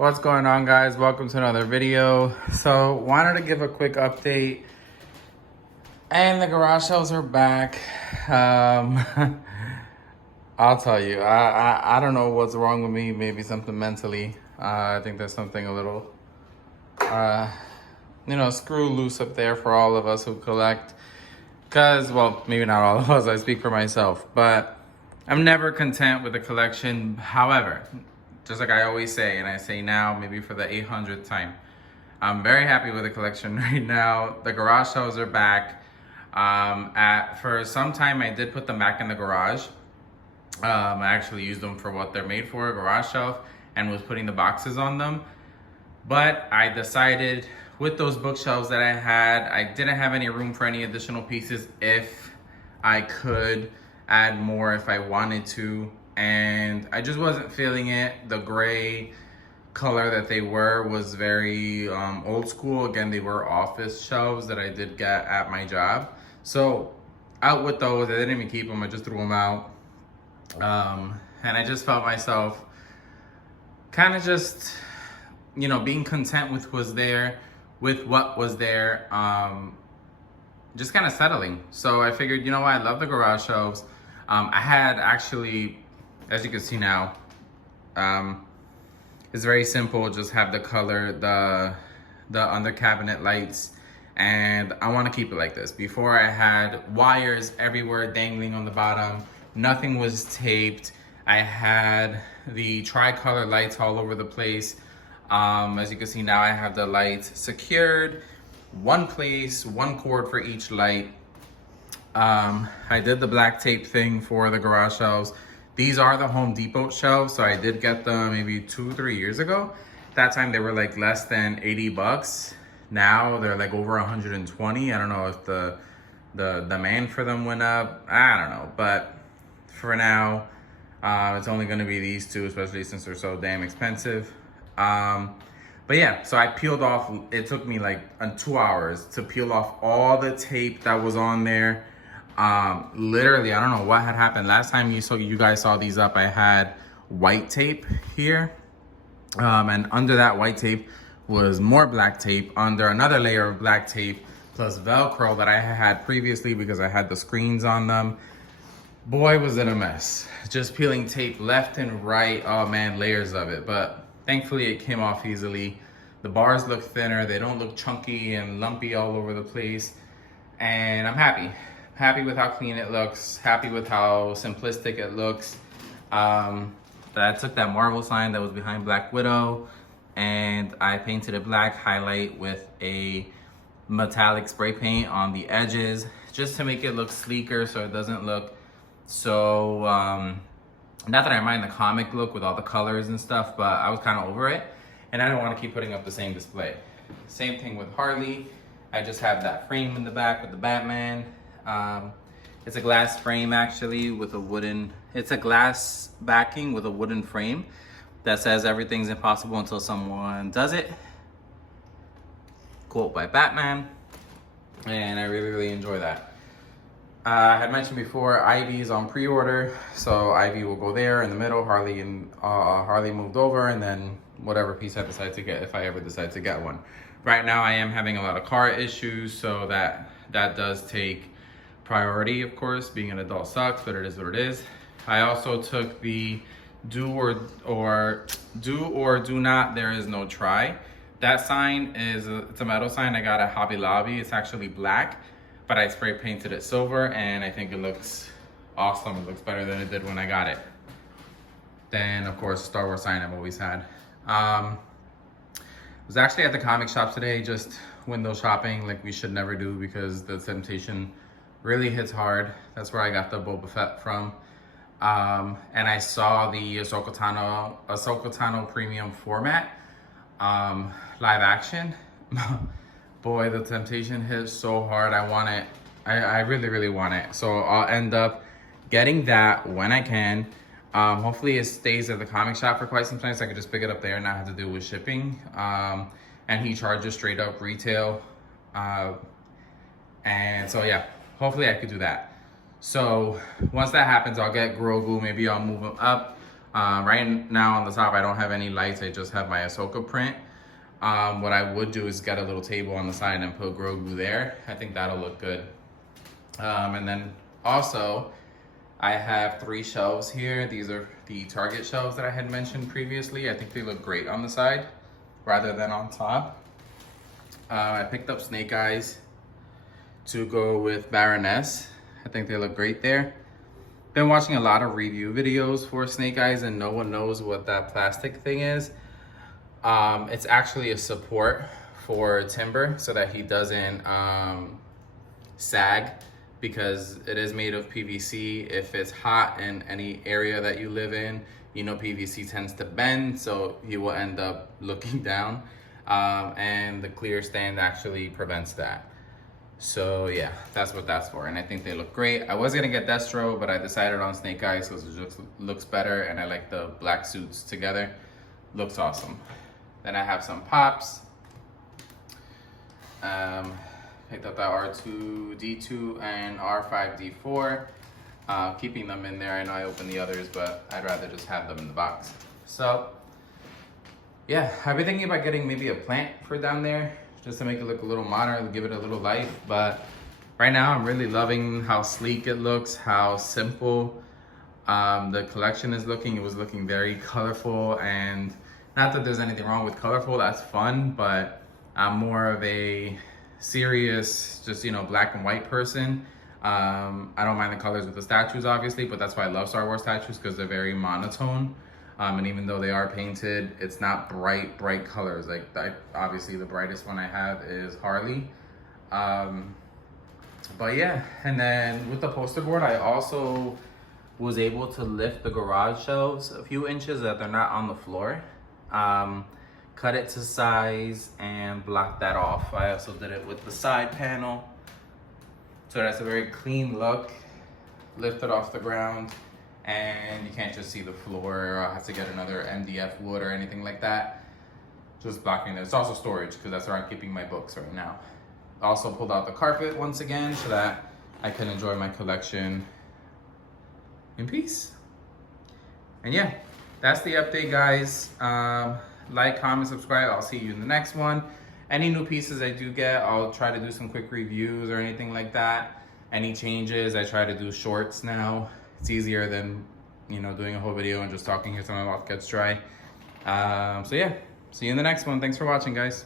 What's going on, guys? Welcome to another video. So wanted to give a quick update, and the garage shelves are back. I'll tell you, I don't know what's wrong with me. Maybe something mentally. I think there's something a little screw loose up there for all of us who collect. Cause, well, maybe not all of us, I speak for myself, but I'm never content with the collection. However, just like I always say, and I say now, maybe for the 800th time, I'm very happy with the collection right now. The garage shelves are back. For some time, I did put them back in the garage. I actually used them for what they're made for, a garage shelf, and was putting the boxes on them. But I decided with those bookshelves that I had, I didn't have any room for any additional pieces if I could add more if I wanted to. And I just wasn't feeling it. The gray color that they were was very old school. Again, they were office shelves that I did get at my job. So out with those, I didn't even keep them, I just threw them out. And I just felt myself kind of just, being content with what was there, just kind of settling. So I figured, you know what, I love the garage shelves. I had actually, as you can see now, it's very simple. Just have the color, the under cabinet lights, and I want to keep it like this. Before, I had wires everywhere dangling on the bottom. Nothing was taped. I had the tricolor lights all over the place. As you can see now, I have the lights secured, one place, one cord for each light. I did the black tape thing for the garage shelves. These are the Home Depot shelves, so I did get them maybe 2-3 years ago. That time they were like less than 80 bucks. Now they're like over 120. I don't know if the demand for them went up. I don't know, but for now, it's only gonna be these two, especially since they're so damn expensive. But yeah, so I peeled off, it took me like 2 hours to peel off all the tape that was on there. Literally, I don't know what had happened. Last time you guys saw these up, I had white tape here. And under that white tape was more black tape, under another layer of black tape, plus Velcro that I had previously because I had the screens on them. Boy, was it a mess. Just peeling tape left and right. Oh man, layers of it. But thankfully it came off easily. The bars look thinner. They don't look chunky and lumpy all over the place. And I'm happy. Happy with how clean it looks. Happy with how simplistic it looks. I took that Marvel sign that was behind Black Widow and I painted it black, highlight with a metallic spray paint on the edges just to make it look sleeker so it doesn't look so, not that I mind the comic look with all the colors and stuff, but I was kind of over it and I don't want to keep putting up the same display. Same thing with Harley. I just have that frame in the back with the Batman. It's a glass frame actually with a wooden, it's a glass backing with a wooden frame that says everything's impossible until someone does it. Quote by Batman. And I really, really enjoy that. I had mentioned before, Ivy is on pre-order, so Ivy will go there in the middle. Harley moved over, and then whatever piece I decide to get, if I ever decide to get one. Right now, I am having a lot of car issues, so that does take priority, of course. Being an adult sucks, but it is what it is. I also took the do or do not, there is no try. That sign it's a metal sign I got at Hobby Lobby. It's actually black, but I spray painted it silver and I think it looks awesome. It looks better than it did when I got it. Then of course, Star Wars sign I've always had. Was actually at the comic shop today, just window shopping like we should never do because the temptation really hits hard. That's where I got the Boba Fett from. And I saw the Ahsoka Tano premium format, live action. Boy, the temptation hits so hard. I want it. I really, really want it. So I'll end up getting that when I can. Hopefully it stays at the comic shop for quite some time so I can just pick it up there and not have to deal with shipping. And he charges straight up retail. And so yeah, hopefully I could do that. So once that happens, I'll get Grogu. Maybe I'll move him up Right now on the top, I don't have any lights. I just have my Ahsoka print. What I would do is get a little table on the side and put Grogu there. I think that'll look good. And then also, I have 3 shelves here. These are the Target shelves that I had mentioned previously. I think they look great on the side rather than on top. I picked up Snake Eyes to go with Baroness. I think they look great there. Been watching a lot of review videos for Snake Eyes and no one knows what that plastic thing is. It's actually a support for timber so that he doesn't sag, because it is made of PVC. If it's hot in any area that you live in, you know PVC tends to bend, so you will end up looking down. And the clear stand actually prevents that. So yeah, that's what that's for, and I think they look great. I was gonna get Destro, but I decided on Snake Eyes because it just looks better, and I like the black suits together. Looks awesome. Then I have some pops. Picked up that R2D2 and R5D4. Keeping them in there. I know I opened the others, but I'd rather just have them in the box. So yeah, I've been thinking about getting maybe a plant for down there, just to make it look a little modern, give it a little life. But right now I'm really loving how sleek it looks, how simple the collection is looking. It was looking very colorful, and not that there's anything wrong with colorful, that's fun, but I'm more of a serious, just, you know, black and white person. I don't mind the colors with the statues, obviously, but that's why I love Star Wars statues, because they're very monotone. And even though they are painted, it's not bright colors. Like, obviously the brightest one I have is Harley. But yeah, and then with the poster board, I also was able to lift the garage shelves a few inches that they're not on the floor. Cut it to size and block that off. I also did it with the side panel, so that's a very clean look, lifted off the ground, and you can't just see the floor, or I'll have to get another MDF wood or anything like that. Just blocking it. It's also storage, because that's where I'm keeping my books right now. Also pulled out the carpet once again so that I can enjoy my collection in peace. And yeah, that's the update, guys. Like, comment, subscribe. I'll see you in the next one. Any new pieces I do get, I'll try to do some quick reviews or anything like that. Any changes, I try to do shorts now. It's easier than, you know, doing a whole video and just talking here so my mouth gets dry. So yeah, see you in the next one. Thanks for watching, guys.